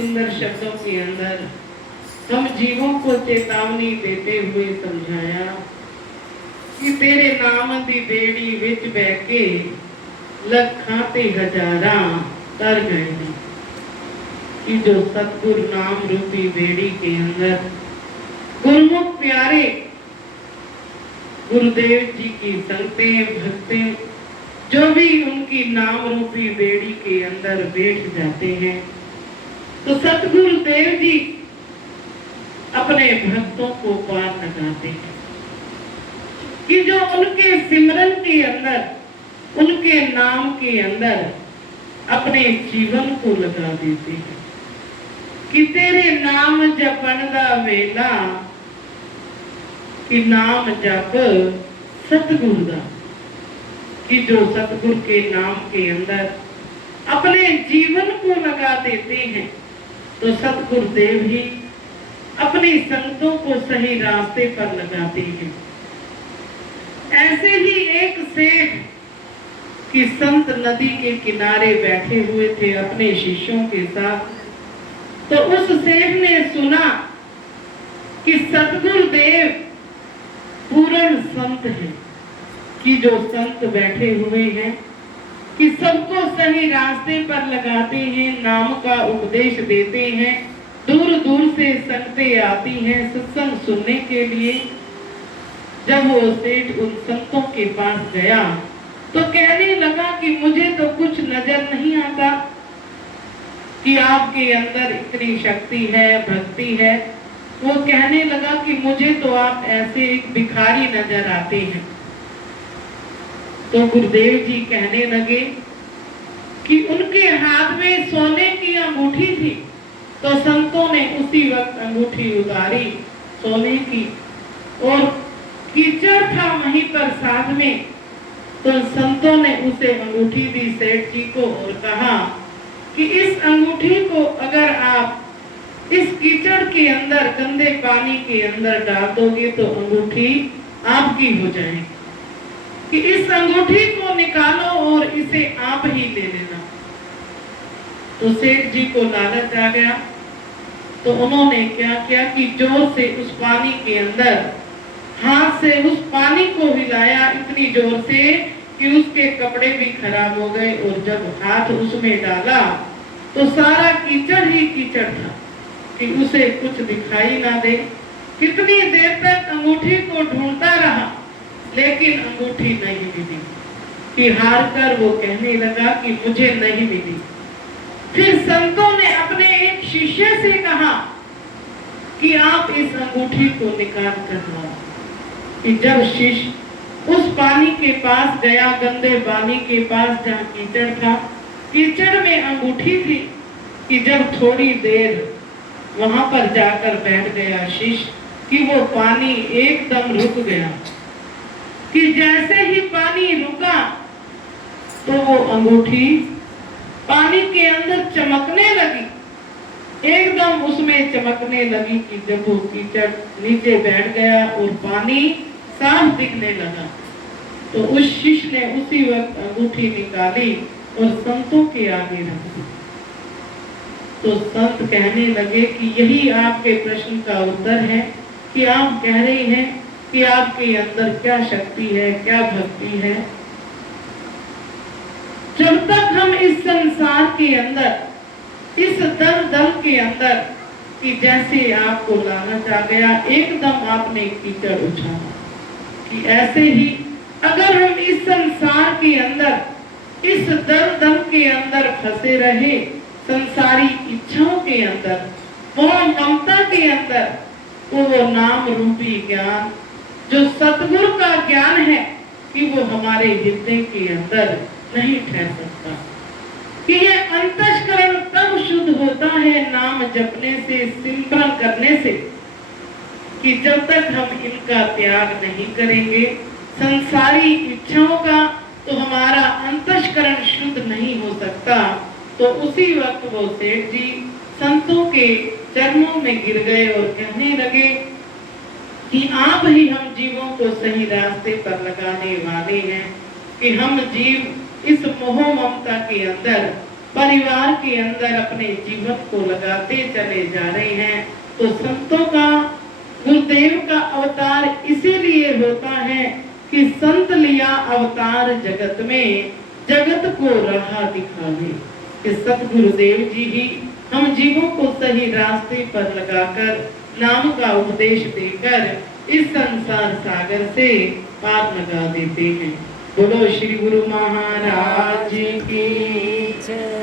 सुंदर शब्दों के अंदर हम जीवों को चेतावनी देते हुए समझाया कि तेरे नाम दी बेड़ी विच बह के लखां ते हजारां तर गए हैं। कि जो सतगुरु नाम रूपी बेड़ी के अंदर गुरमुख प्यारे गुरुदेव जी की संगतें भक्तें जो भी उनकी नाम रूपी बेड़ी के अंदर बैठ जाते हैं, तो सतगुरु देव जी अपने भक्तों को पार लगाते हैं। कि जो उनके सिमरन के अंदर, उनके नाम के अंदर अपने जीवन को लगा देते हैं। कि तेरे नाम जपण दा वेला, कि नाम जप सतगुरु दा। कि जो सतगुरु के नाम के अंदर अपने जीवन को लगा देते हैं, तो सतगुरु देव ही अपनी संतों को सही रास्ते पर लगाते हैं। ऐसे ही एक सेठ कि संत नदी के किनारे बैठे हुए थे अपने शिष्यों के साथ। तो उस सेठ ने सुना कि सतगुरु देव पूर्ण संत हैं, कि जो संत बैठे हुए हैं, कि सबको सही रास्ते पर लगाते हैं, नाम का उपदेश देते हैं। दूर दूर से संगतें आती हैं सत्संग सुनने के लिए। जब वो सेठ उन संतों के पास गया तो कहने लगा कि मुझे तो कुछ नजर नहीं आता कि आपके अंदर इतनी शक्ति है, भक्ति है। वो कहने लगा कि मुझे तो आप ऐसे एक भिखारी नजर आते हैं। तो गुरुदेव जी कहने लगे कि उनके हाथ में सोने की अंगूठी थी। तो संतों ने उसी वक्त अंगूठी उतारी सोने की, और कीचड़ था वहीं पर साथ में। तो संतों ने उसे अंगूठी दी सेठ जी को और कहा कि इस अंगूठी को अगर आप इस कीचड़ के अंदर, गंदे पानी के अंदर डाल दोगे तो अंगूठी आपकी हो जाएगी। कि इस अंगूठी को निकालो और इसे आप ही ले लेना। तो सेठ जी को लालच आ गया। तो उन्होंने क्या किया कि जोर से उस पानी के अंदर हाथ से उस पानी को हिलाया इतनी जोर से कि उसके कपड़े भी खराब हो गए। और जब हाथ उसमें डाला तो सारा कीचड़ ही कीचड़ था कि उसे कुछ दिखाई ना दे। कितनी देर तक अंगूठी को ढूंढता रहा, लेकिन अंगूठी नहीं मिली। कि हार कर वो कहने लगा कि मुझे नहीं मिली। फिर संतों ने अपने एक शिष्य से कहा कि आप इस अंगूठी को निकाल कर लाओ। कि जब शिष्य उस पानी के पास गया, गंदे पानी के पास जहाँ कीचड़ था, कीचड़ में अंगूठी थी। कि जब थोड़ी देर वहां पर जाकर बैठ गया शिष्य, कि वो पानी एकदम रुक गया। कि जैसे ही पानी रुका तो वो अंगूठी पानी के अंदर चमकने लगी, एकदम उसमें चमकने लगी। कि जब वो कीचड़ नीचे बैठ गया और पानी साफ दिखने लगा, तो उस शिष्य ने उसी वक्त अंगूठी निकाली और संतों के आगे रख दी। तो संत कहने लगे कि यही आपके प्रश्न का उत्तर है कि आप कह रहे हैं कि आपके अंदर क्या शक्ति है, क्या भक्ति है। जब तक हम इस संसार के अंदर, इस दल के अंदर, कि जैसे आपको लालच आ गया, एकदम आपने कीचड़ उछाला। कि ऐसे ही अगर हम इस संसार के अंदर, इस दल के अंदर फंसे रहे, संसारी इच्छाओं के अंदर, मोह ममता के अंदर, तो वो नाम रूपी ज्ञान जो सतगुरु का ज्ञान है, कि वो हमारे हृदय के अंदर नहीं ठहर सकता। कि ये अंतःकरण तब शुद्ध होता है नाम जपने से, सिमरन करने से। कि जब तक हम इनका त्याग नहीं करेंगे, संसारी इच्छाओं का, तो हमारा अंतःकरण शुद्ध नहीं हो सकता। तो उसी वक्त वो सेठ जी संतों के चरणों में गिर गए और कहने लगे कि आप ही हम जीवों को सही रास्ते पर लगाने वाले हैं। कि हम जीव इस मोह ममता के अंदर परिवार के अंदर अपने जीवन को लगाते चले जा रहे हैं। तो संतों का, गुरुदेव का अवतार इसीलिए होता है कि संत लिया अवतार जगत में, जगत को राह दिखावे। कि सतगुरुदेव जी ही हम जीवों को सही रास्ते पर लगाकर, नाम का उपदेश देकर इस संसार सागर से पार लगा देते हैं। बोलो श्री गुरु महाराज की जय।